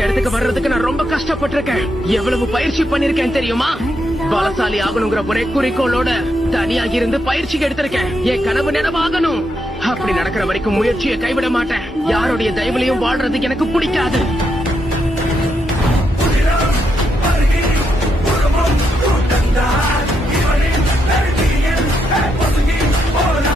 இந்த இடத்துக்கு வர்றதுக்கு நான் ரொம்ப கஷ்டப்பட்டிருக்கேன். எவ்வளவு பயிற்சி பண்ணிருக்கேன் தெரியுமா? பலசாலி ஆகணுங்கிற ஒரே குறிக்கோளோட தனியாகி இருந்து பயிற்சிக்கு எடுத்திருக்கேன். என் கனவு நினைவாகணும். அப்படி நடக்கிற வரைக்கும் முயற்சியை கைவிட மாட்டேன். யாருடைய தயவுலையும் வாழ்றது எனக்கு பிடிக்காது.